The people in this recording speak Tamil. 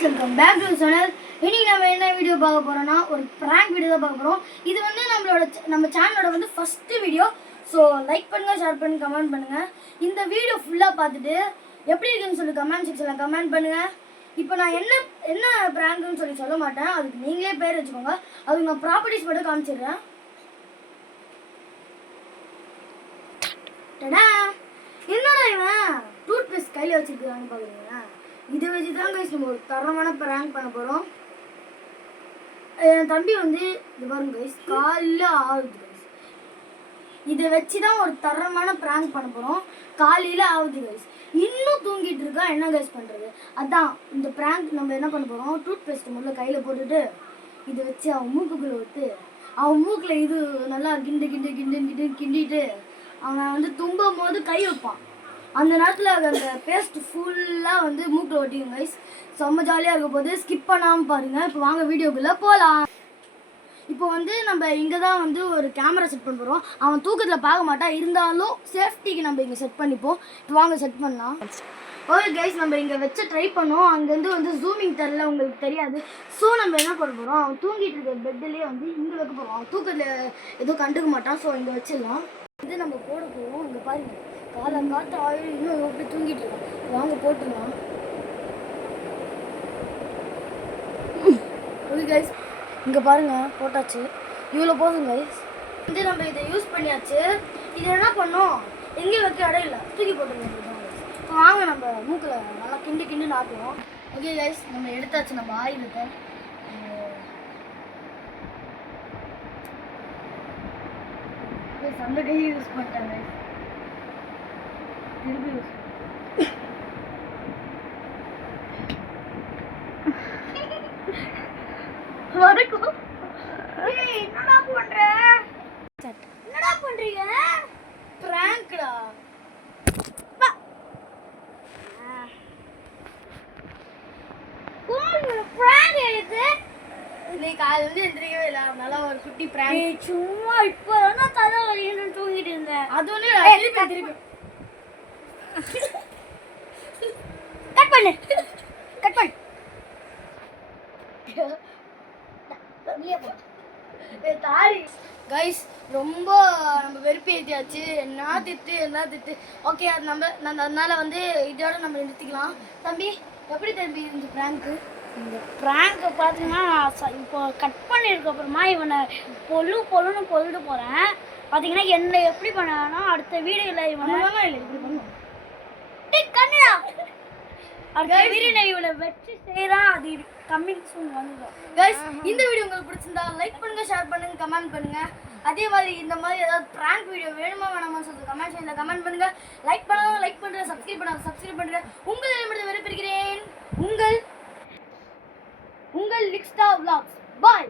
Friends, welcome back to channel. இன்னைக்கு நம்ம என்ன வீடியோ பார்க்க போறோம்னா ஒரு பிராங்க் வீடியோ தான் பார்க்க போறோம். இது வந்து நம்ம சேனலோட வந்து ஃபர்ஸ்ட் வீடியோ. ஸோ லைக் பண்ணுங்க, ஷேர் பண்ணுங்க, கமெண்ட் பண்ணுங்க. இந்த வீடியோ ஃபுல்லா பார்த்துட்டு எப்படி இருக்குன்னு சொல்லி கமெண்ட் செக்ஷன்ல கமெண்ட் பண்ணுங்க. இப்போ நான் என்ன என்ன பிராங்க்னு சொல்லி சொல்ல மாட்டேன், அதுக்கு நீங்களே பேர் வச்சுக்கோங்க. அதுக்கு நான் ப்ராப்பர்ட்டிஸ் மட்டும் காமிச்சிடுறேன். என்னடா இவன் டூத் பேஸ்ட் கையில் வச்சிருக்கான்னு பாக்குறீங்க. இதை வச்சு தான் கைஸ் நம்ம ஒரு தரமான ப்ராங்க் பண்ண போகிறோம். என் தம்பி வந்து இது பாருங்க கைஸ், காலையில் ஆகுது கைஸ். இதை வச்சு தான் ஒரு தரமான ப்ராங்க் பண்ண போகிறோம். காலையில் ஆகுது கைஸ், இன்னும் தூங்கிட்டு இருக்கா. என்ன கைஸ் பண்ணுறது? அதான் இந்த ப்ராங்க் நம்ம என்ன பண்ண போகிறோம், டூத் பேஸ்ட் முதல்ல கையில் போட்டுட்டு இதை வச்சு அவன் மூக்குக்குள்ளே விட்டு அவன் மூக்கில் இது நல்லா கிண்டிட்டு அவன் வந்து தும்பும் போது கை வைப்பான். அந்த நேரத்தில் அந்த பேஸ்ட் ஃபுல்லாக வந்து மூக்கில் ஒட்டிங்க கைஸ். செம்ம ஜாலியாக இருக்க போது. ஸ்கிப் பண்ணாமல் பாருங்கள். இப்போ வாங்க வீடியோக்குள்ளே போகலாம். இப்போ வந்து நம்ம இங்கே தான் வந்து ஒரு கேமரா செட் பண்ண போகிறோம். அவன் தூக்கத்தில் பார்க்க மாட்டான், இருந்தாலும் சேஃப்டிக்கு நம்ம இங்கே செட் பண்ணிப்போம். இப்போ வாங்க செட் பண்ணலாம். ஓகே கைஸ், நம்ம இங்கே வச்சு ட்ரை பண்ணோம். அங்கேருந்து வந்து ஜூமிங் தரல, உங்களுக்கு தெரியாது. ஸோ நம்ம என்ன பண்ண போகிறோம், அவன் தூங்கிட்டு இருக்க பெட்டிலே வந்து இங்கே வைக்க போகிறோம். அவன் தூக்கத்தில் எதுவும் கண்டுக்க மாட்டான். ஸோ இங்கே வச்சிடலாம். இது நம்ம போட போவோம். இங்கே பாருங்க, காலம் காற்று ஆயில் இன்னும் எப்படி தூங்கிட்டு இருக்கோம். வாங்க போட்டுடலாம். ஓகே கைஸ், இங்கே பாருங்க போட்டாச்சு. இவ்வளோ போதும் கைஸ். வந்து நம்ம இதை யூஸ் பண்ணியாச்சு. இது என்ன பண்ணோம், எங்கேயும் வைக்க இடம் இல்லை, தூக்கி போட்டுருங்க. வாங்க நம்ம மூக்கில் நல்லா கிண்டு நாட்டுவோம். ஓகே கைஸ், நம்ம எடுத்தாச்சு நம்ம ஆயுதத்தை. அந்த கையை யூஸ் பண்ணிட்டாங்க, திருப்பி யூஸ் வணக்கம். என்னடா பண்ற? என்னடா பண்றீங்க? பிராங்க்டா. காலையில எந்திரிக்கவே இல்லை, நல்லா ஒரு குட்டி பிராங்க். சும்மா இப்பதான் தலை வலின்னு தூங்கிட்டு இருந்தேன். அது ஒண்ணு திருப்பி கட் பண்ணு. தாரி கைஸ், ரொம்ப நம்ம வெறுப்பு ஏற்றியாச்சு. என்ன திட்டு. ஓகே, அது அதனால வந்து இதோட நம்ம நிறுத்திக்கலாம். தம்பி, எப்படி தம்பி இந்த பிராங்க்கு? இந்த ப்ராங்கை பார்த்தீங்கன்னா இப்போ கட் பண்ணியிருக்க அப்புறமா இவனை பொல்லுன்னு பொழுது போகிறேன். பார்த்தீங்கன்னா என்ன எப்படி பண்ணானா அடுத்த வீடியோவில் இவனை இல்லை இப்படி பண்ணுவோம். கண்ணுடா அடுத்த வீடியோவில் இவனை வச்சு செய்கிறான். அது கம்மிங் சூன் வந்துடும். கைஸ், இந்த வீடியோ உங்களுக்கு பிடிச்சிருந்தா லைக் பண்ணுங்க, ஷேர் பண்ணுங்க, கமெண்ட் பண்ணுங்க. அதே மாதிரி இந்த மாதிரி ஏதாவது ப்ராங்க் வீடியோ வேணுமா வேணாமா சொல்லிட்டு கமெண்ட் செக்ஷனில் கமெண்ட் பண்ணுங்க. லைக் பண்ணுங்க, சப்ஸ்கிரைப் பண்ணுங்க. உங்களை விரும்புகிறேன். உங்கள் லிக்ஸ்டா vlogs. Bye.